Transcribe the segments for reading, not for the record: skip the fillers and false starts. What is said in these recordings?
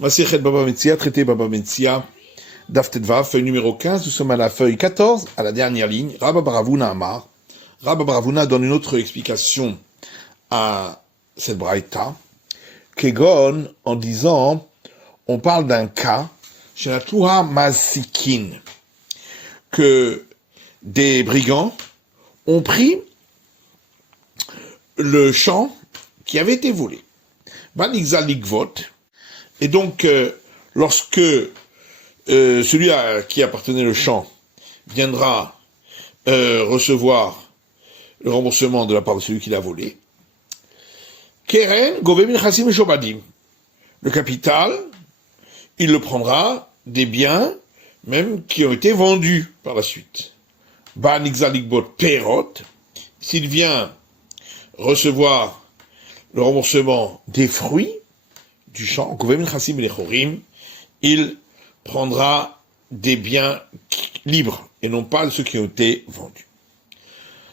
Masechet Baba Metzia, traité Baba Metzia, Daf Tetvav, feuille numéro 15, nous sommes à la feuille 14, à la dernière ligne, Rabba bar Avuna Amar. Rabba bar Avuna donne une autre explication à cette braïta, Kegon, en disant, on parle d'un cas, chez la Touha Mazikin, que des brigands ont pris le champ qui avait été volé. Banigza Ligvot. Et donc, lorsque celui à qui appartenait le champ viendra recevoir le remboursement de la part de celui qui l'a volé, Keren Govemil Chassim et Shobadim. Le capital, il le prendra des biens, même qui ont été vendus par la suite. Banigza Ligbot Perot. S'il vient recevoir le remboursement des fruits du champ, il prendra des biens libres et non pas ceux qui ont été vendus.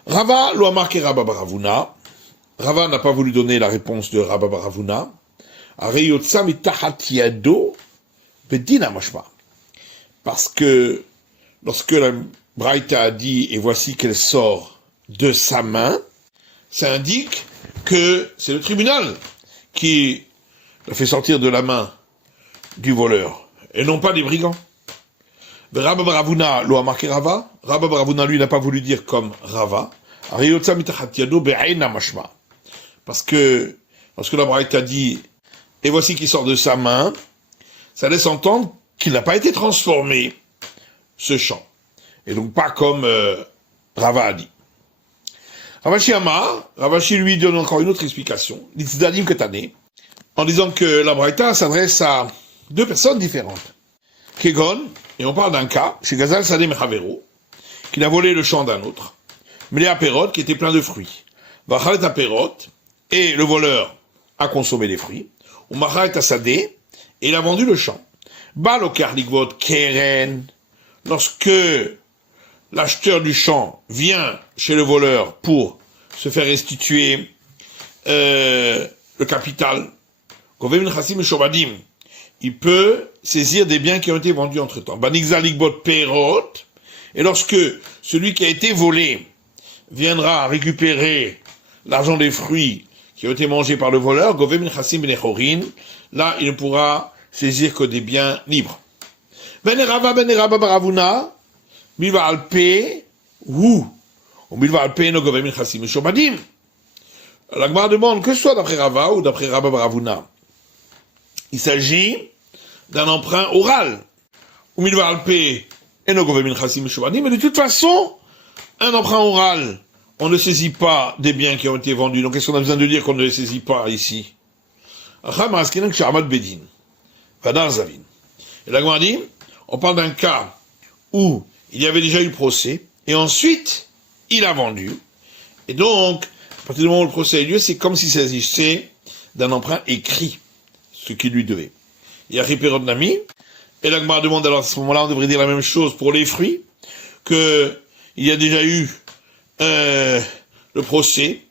Rava l'a marqué Rabba bar Avuna. Rava n'a pas voulu donner la réponse de Rabba bar Avuna. Parce que lorsque la Braïta a dit et voici qu'elle sort de sa main, ça indique que c'est le tribunal qui l'a fait sortir de la main du voleur, et non pas des brigands. Rabba bar Avuna l'a marqué Rava. Rabba bar Avuna, lui, n'a pas voulu dire comme Rava. Parce que lorsque la Braïta dit et voici qu'il sort de sa main, ça laisse entendre qu'il n'a pas été transformé, ce champ. Et donc pas comme Rava a dit. Ravashi Amar, Ravashi lui donne encore une autre explication, l'Itzdadim Ketane, en disant que la Braïta s'adresse à deux personnes différentes. Kegon, et on parle d'un cas, chez Gazal Sadeh Mechavero, qu'il a volé le champ d'un autre, Mléa Perot, qui était plein de fruits. Vachalet Perot, et le voleur a consommé les fruits, ou Machalet Sadeh, et il a vendu le champ. Balokar Ligvot Keren, lorsque l'acheteur du champ vient chez le voleur pour se faire restituer le capital, il peut saisir des biens qui ont été vendus entre-temps. Banigza Ligbot Perot, et lorsque celui qui a été volé viendra récupérer l'argent des fruits qui ont été mangés par le voleur, là il ne pourra saisir que des biens libres. Venerava bar Avuna, Milva Alpe, ou Milva Alpe no Govemil Chassim et Shobadim. La Gemara demande que ce soit d'après Rava ou d'après Rabba bar Avuna. Il s'agit d'un emprunt oral. Ou Milva Alpe et no Govemil Chassim et Shobadim. Mais de toute façon, un emprunt oral, on ne saisit pas des biens qui ont été vendus. Donc qu'est-ce qu'on a besoin de dire qu'on ne les saisit pas ici? Et la Gemara dit, on parle d'un cas où il y avait déjà eu procès, et ensuite, il a vendu. Et donc, à partir du moment où le procès a eu lieu, c'est comme s'il s'agissait d'un emprunt écrit, ce qu'il lui devait. Il y a Ripérod Nami, et la Gemara demande, alors à ce moment-là, on devrait dire la même chose pour les fruits, que il y a déjà eu le procès,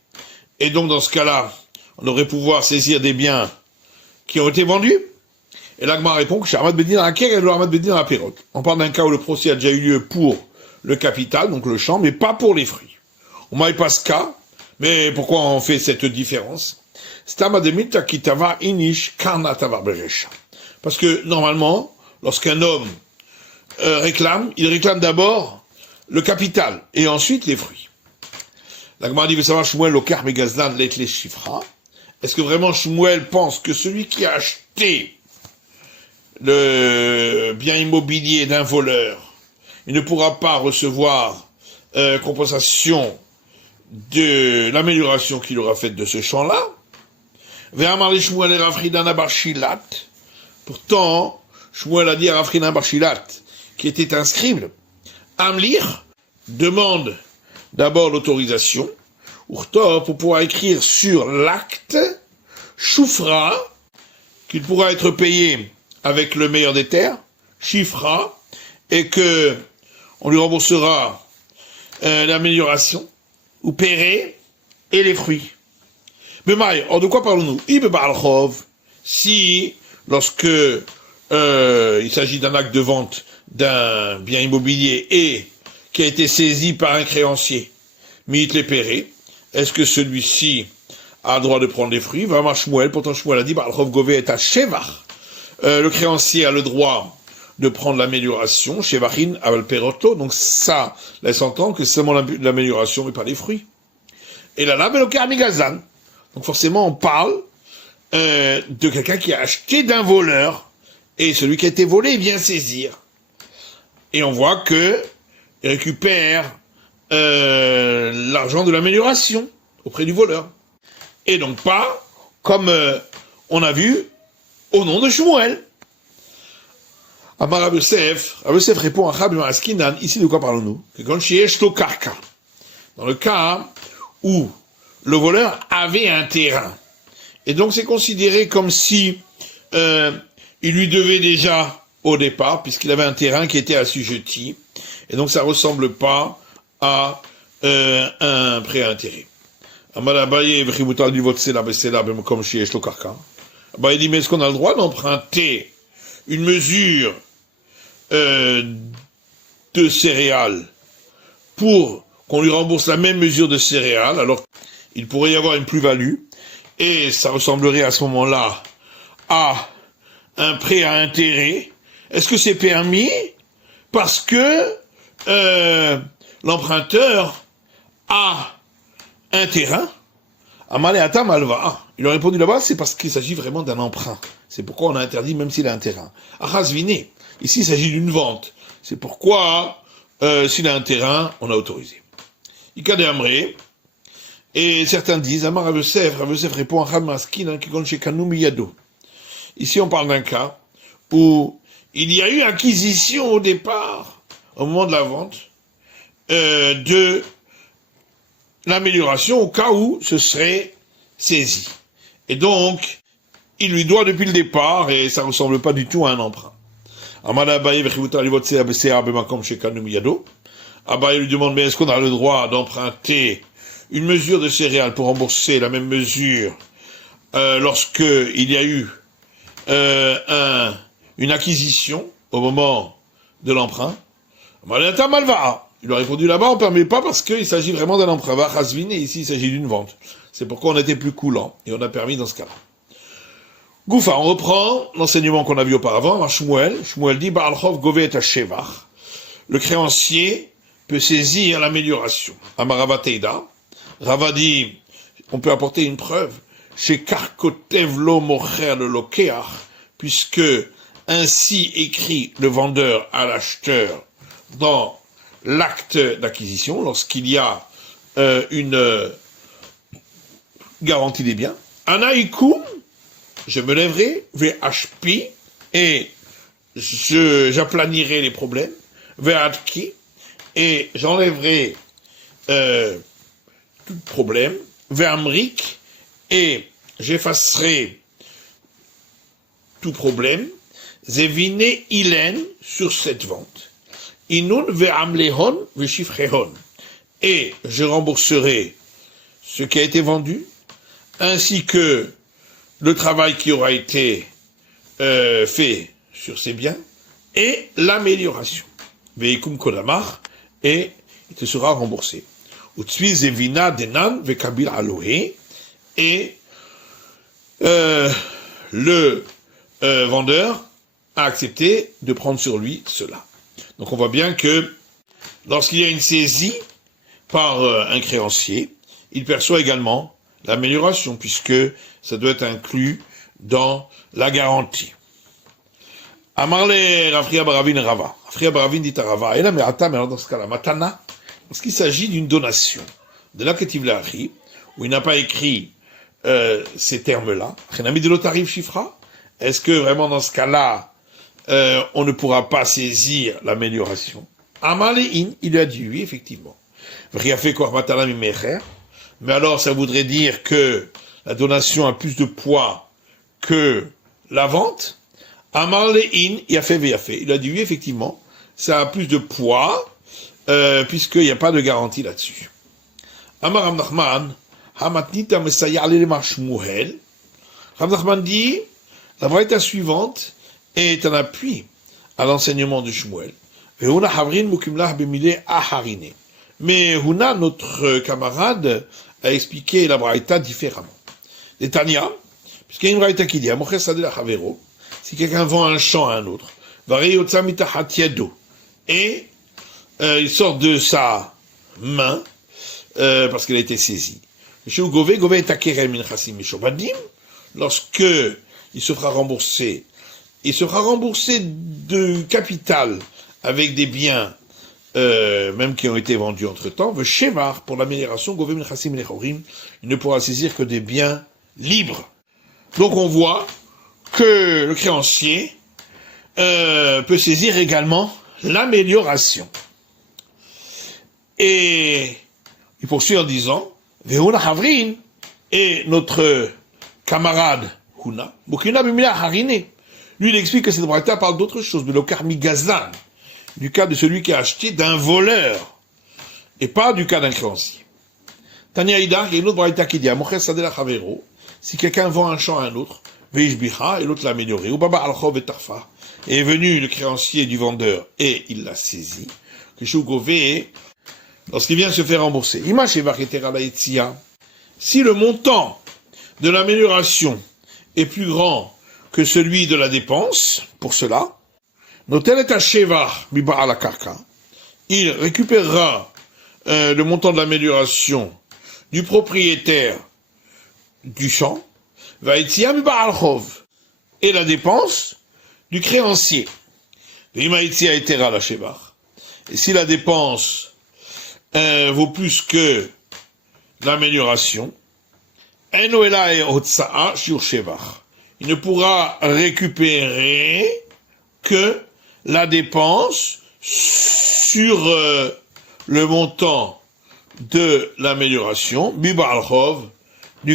et donc dans ce cas-là, on devrait pouvoir saisir des biens qui ont été vendus. Et l'Agma répond que chez Ahmad Bedin à Aker et le Ahmad Bedin à Perot. On parle d'un cas où le procès a déjà eu lieu pour le capital, donc le champ, mais pas pour les fruits. On m'aille pas ce cas, mais pourquoi on fait cette différence? Parce que normalement, lorsqu'un homme réclame, il réclame d'abord le capital et ensuite les fruits. L'Agma dit, veut savoir Shmuel Lokar Megazlan Let les Shifra. Est-ce que vraiment Shmuel pense que celui qui a acheté le bien immobilier d'un voleur, il ne pourra pas recevoir compensation de l'amélioration qu'il aura faite de ce champ-là? Pourtant, Shmuel a dit à Rav Chinan bar Shilat, qui était un scribe, Amlir demande d'abord l'autorisation, pour pouvoir écrire sur l'acte, Choufra, qu'il pourra être payé avec le meilleur des terres, Chifra, et que on lui remboursera l'amélioration, ou Péré, et les fruits. Mais Maï, or de quoi parlons-nous? Si lorsque il s'agit d'un acte de vente d'un bien immobilier et qui a été saisi par un créancier, mit les pérés, est-ce que celui-ci a le droit de prendre les fruits? Va Shmuel, pourtant Shmuel a dit, Rov Gové est à Shevach. Le créancier a le droit de prendre l'amélioration, Shevachin aval peroto, donc ça laisse entendre que c'est seulement l'amélioration mais pas les fruits. Et là, Beloké Amigazan. Donc forcément, on parle de quelqu'un qui a acheté d'un voleur, et celui qui a été volé vient saisir. Et on voit que il récupère l'argent de l'amélioration auprès du voleur. Et donc pas, comme on a vu, au nom de Shmuel. Amar Rav Yosef répond à Rabbi Askinan, ici de quoi parlons-nous? Dans le cas où le voleur avait un terrain. Et donc c'est considéré comme si il lui devait déjà au départ, puisqu'il avait un terrain qui était assujetti. Et donc ça ressemble pas à un prêt à intérêt. Abaye dit, mais est-ce qu'on a le droit d'emprunter une mesure de céréales pour qu'on lui rembourse la même mesure de céréales, alors il pourrait y avoir une plus-value, et ça ressemblerait à ce moment-là à un prêt à intérêt? Est-ce que c'est permis? Parce que l'emprunteur a un terrain. Amaleata malva. Il a répondu là-bas, c'est parce qu'il s'agit vraiment d'un emprunt. C'est pourquoi on a interdit même s'il a un terrain. Achazvine. Ici, il s'agit d'une vente. C'est pourquoi, s'il a un terrain, on a autorisé. Ikade Amré. Et certains disent, Amar Rav Yosef répond à Ramaskin, qui compte chez Kanou Miyado. Ici, on parle d'un cas où il y a eu acquisition au départ, au moment de la vente, de l'amélioration au cas où ce serait saisi. Et donc, il lui doit depuis le départ, et ça ne ressemble pas du tout à un emprunt. Abaye lui demande, mais est-ce qu'on a le droit d'emprunter une mesure de céréales pour rembourser la même mesure lorsque il y a eu une acquisition au moment de l'emprunt? Il a répondu là-bas, on ne permet pas parce qu'il s'agit vraiment d'un emprunt. Et ici, il s'agit d'une vente. C'est pourquoi on était plus coulant et on a permis dans ce cas-là. Goufa, on reprend l'enseignement qu'on a vu auparavant. Shmuel dit, Ba'alchov gové et shevach. Le créancier peut saisir l'amélioration. Amarava Teida. Rava dit, on peut apporter une preuve. Chez Karkotev lo mocher le lokeach, puisque ainsi écrit le vendeur à l'acheteur dans l'acte d'acquisition, lorsqu'il y a une garantie des biens. Anaïkoum, je me lèverai, VHP, et j'aplanirai les problèmes, VHK, et j'enlèverai tout problème, VAMRIK, et j'effacerai tout problème, Zevine Ilen, sur cette vente. Inun ve'amlehon ve'shifrehon. Et je rembourserai ce qui a été vendu, ainsi que le travail qui aura été fait sur ces biens, et l'amélioration. Ve'ikum kodamar, et il te sera remboursé. Utsvi zevina denan ve'kabil alohe, et le vendeur a accepté de prendre sur lui cela. Donc on voit bien que lorsqu'il y a une saisie par un créancier, il perçoit également l'amélioration, puisque ça doit être inclus dans la garantie. Amarle Rafria Baravin Rava. Rafria Baravin dit à Rava, et là, mais attends, mais alors dans ce cas-là, Matana, lorsqu'il s'agit d'une donation, de la Ketiv Lahari, où il n'a pas écrit ces termes-là, Chenami de l'Otarif Chifra, est-ce que vraiment dans ce cas-là, on ne pourra pas saisir l'amélioration? Amalein, il lui a dit oui, effectivement. Mais alors, ça voudrait dire que la donation a plus de poids que la vente. Amalein, il a fait. Il a dit oui, effectivement, ça a plus de poids, puisqu'il n'y a pas de garantie là-dessus. Amar Rav Nachman, Hamatnita Mesaya le Shmuel. Rav Nachman dit, La braïta suivante est un appui à l'enseignement de Shmuel. Mais Huna, notre camarade, a expliqué la braïta différemment. Et Tania, puisqu'il y a une braïta qui dit, si quelqu'un vend un champ à un autre, et il sort de sa main, parce qu'elle a été saisie. Lorsque il se fera rembourser de capital avec des biens même qui ont été vendus entre-temps, pour l'amélioration, il ne pourra saisir que des biens libres. Donc on voit que le créancier peut saisir également l'amélioration. Et il poursuit en disant, Vehuna Havrin, et notre camarade Huna, lui il explique que cette braïta parle d'autre chose, de l'okarmi gazan, du cas de celui qui a acheté d'un voleur, et pas du cas d'un créancier. Tania Ida, il y a une autre braïta qui dit, si quelqu'un vend un champ à un autre, Veishbicha, et l'autre l'a amélioré, ou Baba al-Chov et Tarfa, est venu le créancier du vendeur, et il l'a saisi, lorsqu'il vient se faire rembourser. Si le montant de l'amélioration est plus grand que celui de la dépense, pour cela, il récupérera le montant de l'amélioration du propriétaire du champ, et la dépense du créancier. Et si la dépense vaut plus que l'amélioration, il ne pourra récupérer que la dépense sur le montant de l'amélioration, du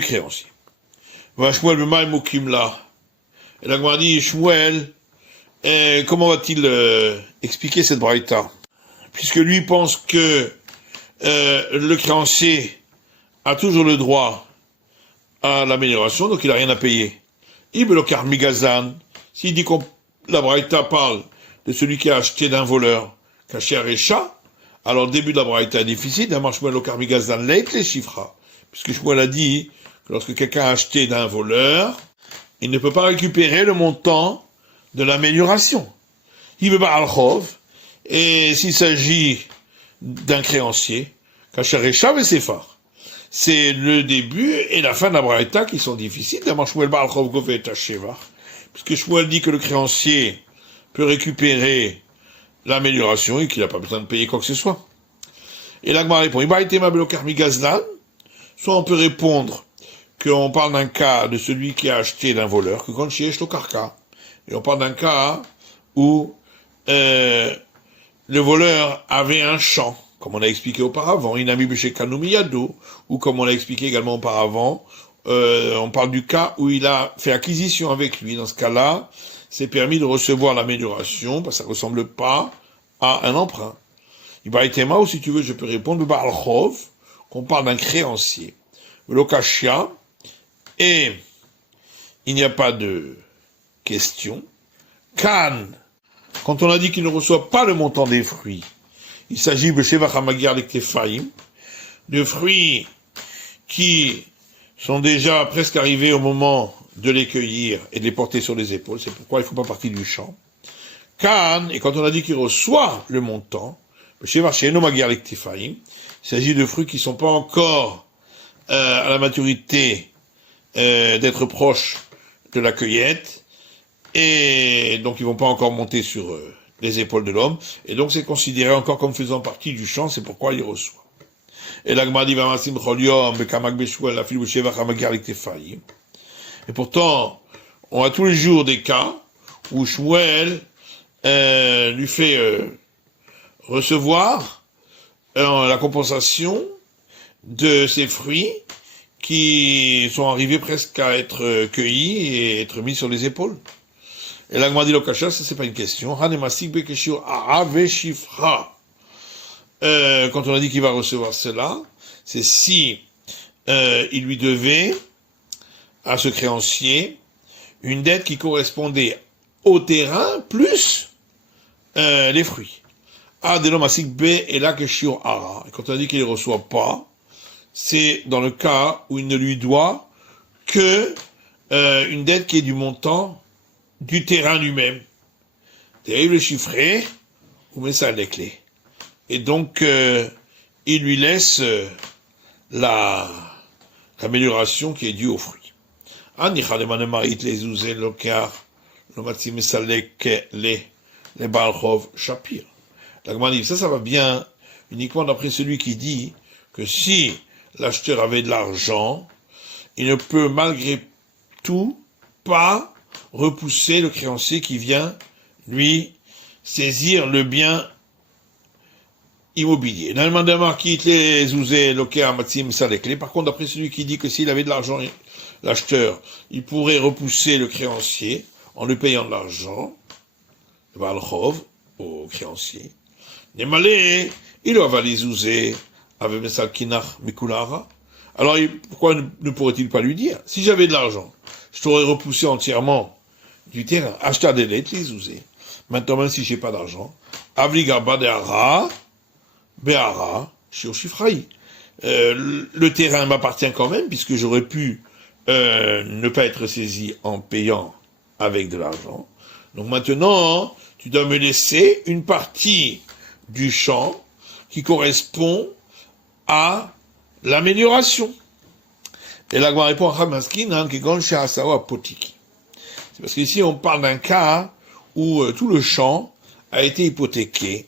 créancier. Et la Gemara dit, Shmuel, comment va-t-il expliquer cette braïta? Puisque lui pense que le créancier a toujours le droit à l'amélioration, donc il n'a rien à payer. Ibelokar Migazan, s'il dit que la braïta parle de celui qui a acheté d'un voleur, caché à Récha, alors le début de la braïta est difficile, d'abord Shmuel Lokar Migazan leit les chiffres, puisque Shmuel a dit que lorsque quelqu'un a acheté d'un voleur, il ne peut pas récupérer le montant de l'amélioration. Ibeba al-Chov, et s'il s'agit d'un créancier, caché à Récha et Sephar. C'est le début et la fin de la braïta qui sont difficiles. D'abord, Shmuel Ba'al-Chov Govet Hasheva, puisque Shmuel dit que le créancier peut récupérer l'amélioration et qu'il n'a pas besoin de payer quoi que ce soit. Et l'Agma répond, soit on peut répondre qu'on parle d'un cas de celui qui a acheté d'un voleur, que quand chez Shlokarka, et on parle d'un cas où le voleur avait un champ, comme on a expliqué auparavant, Inami Beshekanu Miyado, ou comme on l'a expliqué également auparavant, on parle du cas où il a fait acquisition avec lui. Dans ce cas-là, c'est permis de recevoir l'amélioration, parce que ça ne ressemble pas à un emprunt. Ibaïtema, ou si tu veux, je peux répondre, Ba'al-Chov, qu'on parle d'un créancier. Lokashia, et il n'y a pas de question. Kan, quand on a dit qu'il ne reçoit pas le montant des fruits, il s'agit de fruits qui sont déjà presque arrivés au moment de les cueillir et de les porter sur les épaules. C'est pourquoi il ne faut pas partir du champ. Kan, et quand on a dit qu'il reçoit le montant, il s'agit de fruits qui ne sont pas encore à la maturité d'être proches de la cueillette, et donc ils ne vont pas encore monter sur les épaules de l'homme, et donc c'est considéré encore comme faisant partie du champ, c'est pourquoi il reçoit. Et l'Agma dit, et pourtant, on a tous les jours des cas où Shmuel lui fait recevoir la compensation de ces fruits qui sont arrivés presque à être cueillis et être mis sur les épaules. Et l'Agma dit Lokasha, ça c'est pas une question. Quand on a dit qu'il va recevoir cela, c'est si il lui devait à ce créancier une dette qui correspondait au terrain plus les fruits. A de l'homme asik B et là que shiur ara. Et quand on dit qu'il ne reçoit pas, c'est dans le cas où il ne lui doit que une dette qui est du montant du terrain lui-même. Terrible chiffré, ou met ça les clés. Et donc, il lui laisse l'amélioration qui est due aux fruits. Les Balchov Shapir. La Gemara dit, ça va bien uniquement d'après celui qui dit que si l'acheteur avait de l'argent, il ne peut malgré tout pas repousser le créancier qui vient lui saisir le bien immobilier. Par contre, d'après celui qui dit que s'il avait de l'argent, l'acheteur, il pourrait repousser le créancier en lui payant de l'argent, le Balchov, au créancier. Nemalé, il doit valiser avec Mesalkinach Mikulara. Alors, pourquoi ne pourrait-il pas lui dire, si j'avais de l'argent, je t'aurais repoussé entièrement du terrain, acheter des lettres, les user. Maintenant, même si j'ai pas d'argent, Avligaba de Hara, Behara, sur Shifraï. Le terrain m'appartient quand même, puisque j'aurais pu ne pas être saisi en payant avec de l'argent. Donc maintenant, tu dois me laisser une partie du champ qui correspond à l'amélioration. Et là, on répond à Hamaskin, c'est parce qu'ici, on parle d'un cas où tout le champ a été hypothéqué.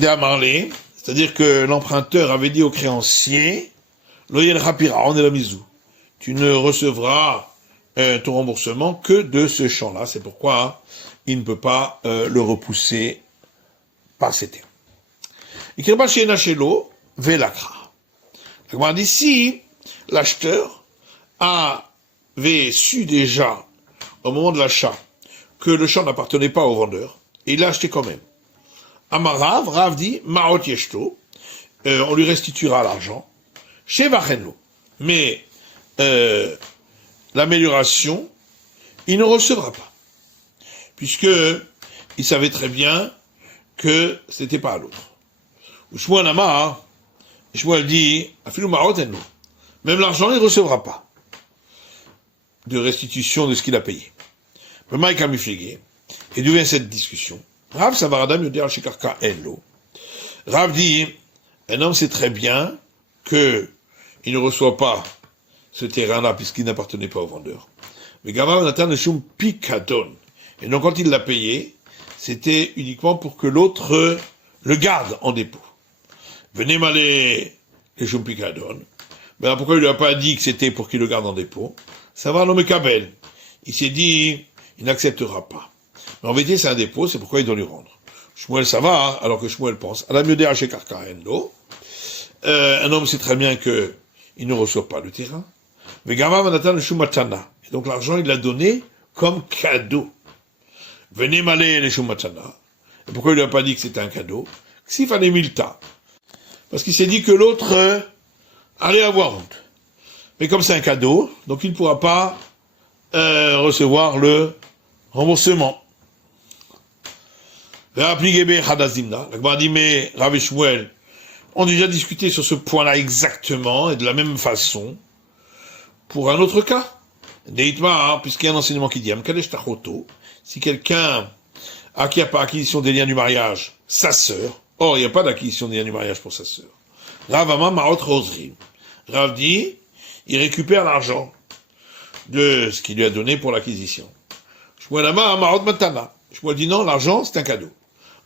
D'Amarlé, c'est-à-dire que l'emprunteur avait dit au créancier, Loyel Rapira, on est la misou. Tu ne recevras ton remboursement que de ce champ-là. C'est pourquoi il ne peut pas le repousser par ces termes. Il ne pas chez Nachelo, Velakra. Donc, d'ici, l'acheteur avait su déjà, au moment de l'achat, que le champ n'appartenait pas au vendeur, et il l'a acheté quand même. Amarav, Rav dit, Maot Yeshto, on lui restituera l'argent, chez Vachenlo. Mais l'amélioration, il ne recevra pas, puisque il savait très bien que c'était pas à l'autre. Shmuel Amar, Shmuel dit, Afilu Maot Enlo, même l'argent, il ne recevra pas de restitution de ce qu'il a payé. Et d'où vient cette discussion? Rav Savaradam Yoder Shekarka Enlo. Rav dit, un homme sait très bien que il ne reçoit pas ce terrain-là puisqu'il n'appartenait pas au vendeur. Mais Gamav Nathan le Shum Pikadon. Et donc quand il l'a payé, c'était uniquement pour que l'autre le garde en dépôt. Venez m'aller le Shum Pikadon. Mais alors pourquoi il lui a pas dit que c'était pour qu'il le garde en dépôt? Ça va nommer Kabel. Il s'est dit, il n'acceptera pas. Mais en vérité, c'est un dépôt, c'est pourquoi il doit lui rendre. Shmuel, ça va, hein, alors que Shmuel pense. Un homme sait très bien que il ne reçoit pas le terrain. Mais Gama Manatan Shumatana. Et donc l'argent, il l'a donné comme cadeau. Venez m'aller les Shumatana. Et pourquoi il lui a pas dit que c'était un cadeau? S'il fallait Milta. Parce qu'il s'est dit que l'autre allait avoir honte. Mais comme c'est un cadeau, donc il ne pourra pas recevoir le remboursement. La Gemara dit, mais Rav et Shmuel ont déjà discuté sur ce point-là exactement et de la même façon pour un autre cas. Deitma, puisqu'il y a un enseignement qui dit, si quelqu'un acquiert par acquisition des liens du mariage sa sœur, or il n'y a pas d'acquisition des liens du mariage pour sa sœur. Rav Ama Maot Rosrim. Rav dit, il récupère l'argent de ce qu'il lui a donné pour l'acquisition. Shmuel Ama Maot Matana. Shmuel dit non, l'argent c'est un cadeau.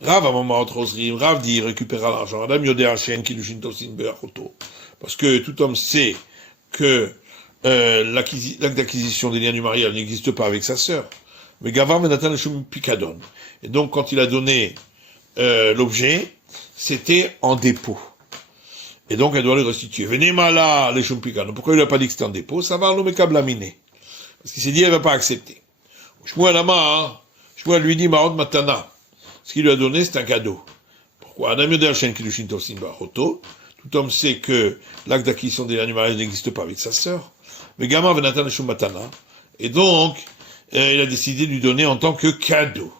Rav Ama Maot Rosrim. Rav dit, il récupérera l'argent. Adam Yodé Hashem Kilushin Tosin Be'achoto. Parce que tout homme sait que l'acte d'acquisition des liens du mariage n'existe pas avec sa sœur. Mais Gavar Menatan Shum Pikadon. Et donc quand il a donné l'objet, c'était en dépôt. Et donc, elle doit le restituer. Venez malà, les Shumpikano. Pourquoi il n'a pas dit que c'était en dépôt? Ça va, l'homme est kablaminé. Parce qu'il s'est dit, elle ne va pas accepter. Shmuel Amar, Shmuel lui dit, Maot Matana. Ce qu'il lui a donné, c'est un cadeau. Pourquoi? Adam Yodel Shen Kilushin Tosin Bachoto. Tout homme sait que l'acte d'acquisition des liens du mariage n'existe pas avec sa sœur. Mais Gamma Venatan Shum Matana. Et donc, il a décidé de lui donner en tant que cadeau.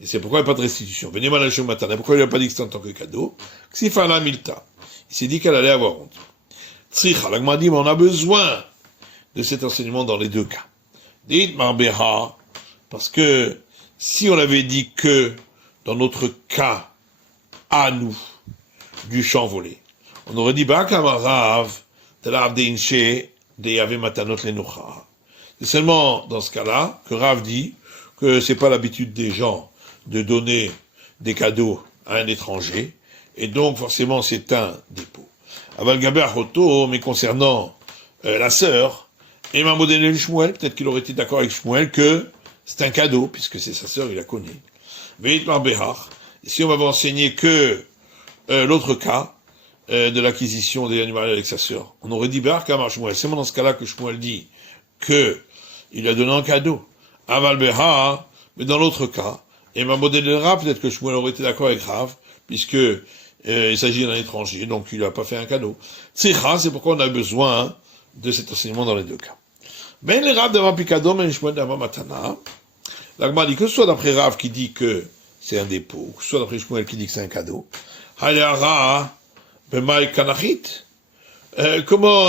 Et c'est pourquoi il n'y a pas de restitution. Venez mal à matin. Pourquoi il n'a pas dit que c'était en tant que cadeau? Ksifala milta. Il s'est dit qu'elle allait avoir honte. Tzricha, l'agma dit, mais on a besoin de cet enseignement dans les deux cas. Dit marbeha, parce que si on avait dit que dans notre cas, à nous, du champ volé, on aurait dit, bah, kamarav, telav deinche, de yave matanot lenucha. C'est seulement dans ce cas-là que Rav dit que c'est pas l'habitude des gens de donner des cadeaux à un étranger, et donc forcément c'est un dépôt. Aval Gaber Hoto, mais concernant la sœur, et Mamodene Shmuel, peut-être qu'il aurait été d'accord avec Shmuel que c'est un cadeau, puisque c'est sa sœur, il la connaît. Veit Marbehar, si on m'avait enseigné que l'autre cas de l'acquisition des animaux avec sa sœur, on aurait dit Behar Kamar Shmuel. C'est dans ce cas-là que Shmuel dit que il a donné un cadeau. Aval Behar, mais dans l'autre cas, et Mamodene Rav, peut-être que Shmuel aurait été d'accord avec Rav, puisque il s'agit d'un étranger, donc il n'a pas fait un cadeau. Tzricha, c'est pourquoi on a besoin de cet enseignement dans les deux cas. Ben les Rav d'avant Pikadon, ben Shmuel d'avant Matana. L'Agma dit que ce soit d'après Rav qui dit que c'est un dépôt, que ce soit d'après Shmuel qui dit que c'est un cadeau. Hayara, ben Maï Kanachit. Comment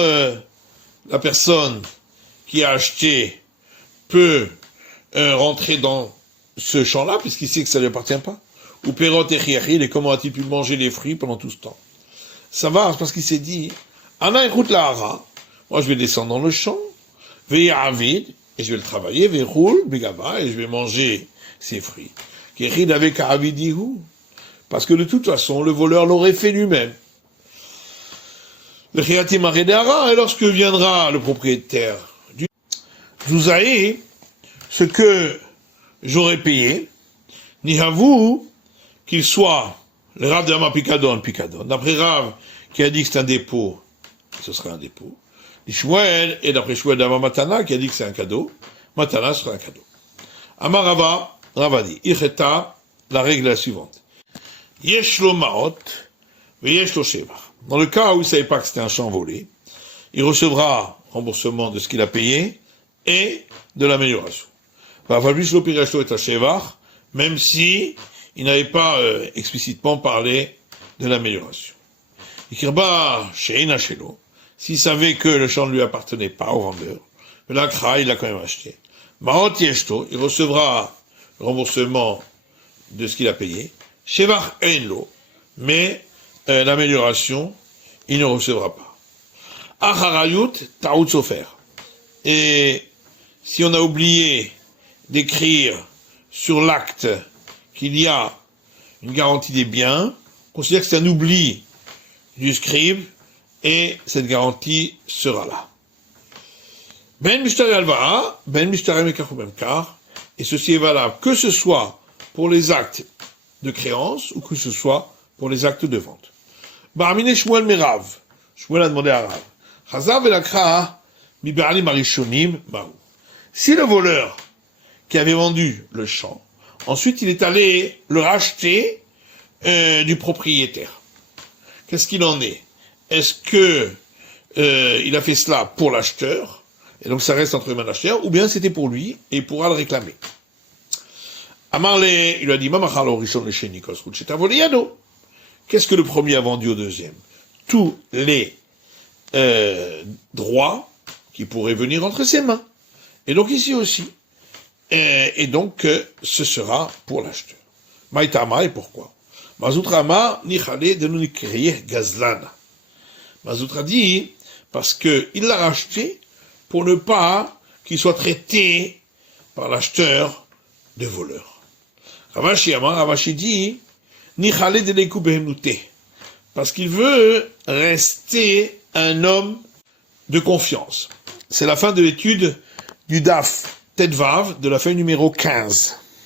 la personne qui a acheté peut rentrer dans ce champ-là, puisqu'il sait que ça ne lui appartient pas? Ou Perot et Chiachil, et comment a-t-il pu manger les fruits pendant tout ce temps? Ça va, parce qu'il s'est dit, Ana écoute la hara, moi je vais descendre dans le champ, veilla avid, et je vais le travailler, veroul, begaba, et je vais manger ses fruits. Kérid avec avidihu, parce que de toute façon, le voleur l'aurait fait lui-même. Le Chiatim Aredara, et lorsque viendra le propriétaire du Zouzaï, ce que j'aurais payé, Nihavou, qu'il soit le Rav de Rama Pikadon. D'après Rav, qui a dit que c'est un dépôt, ce sera un dépôt. Shmuel, et d'après Shmuel d'Ama Matana, qui a dit que c'est un cadeau, Matana sera un cadeau. Amarava, Rava dit, Icheta, la règle est la suivante. Yeshlo Maot, Yeshlo Shevach. Dans le cas où il ne savait pas que c'était un champ volé, il recevra remboursement de ce qu'il a payé et de l'amélioration. Même si il n'avait pas explicitement parlé de l'amélioration. S'il savait que le champ ne lui appartenait pas au vendeur, l'akra, il l'a quand même acheté. Il recevra le remboursement de ce qu'il a payé. Shevach enlo, mais l'amélioration, il ne recevra pas. Acharayut ta'ut sofer. Et si on a oublié d'écrire sur l'acte qu'il y a une garantie des biens, on considère que c'est un oubli du scribe, et cette garantie sera là. Ben mishtari alvara, ben mishtari mekach ou memkar, et ceci est valable que ce soit pour les actes de créance ou que ce soit pour les actes de vente. Ba'amine Shmuel merav. Shmuel a demandé à Rav. Chazav velakra mi ba'alim arishonim ma'u. Si le voleur qui avait vendu le champ, ensuite il est allé le racheter du propriétaire, qu'est-ce qu'il en est? Est-ce que il a fait cela pour l'acheteur, et donc ça reste entre les mains de l'acheteur, ou bien c'était pour lui, et il pourra le réclamer? Amarle, il lui a dit, Mamachalo Rishon le Shenikos Rucheta Voleyado. Qu'est-ce que le premier a vendu au deuxième? Tous les droits qui pourraient venir entre ses mains. Et donc ici aussi. Et donc, ce sera pour l'acheteur. Maïtama, et pourquoi? Mazoutrama, Nichale, de Nunikriye Gazlana. Mazoutra dit, parce que il l'a racheté pour ne pas qu'il soit traité par l'acheteur de voleur. Ravashi Amar, Ravashi dit, Nichale de l'Ekou Behemnouté. Parce qu'il veut rester un homme de confiance. C'est la fin de l'étude du DAF Tedvav de la feuille numéro 15.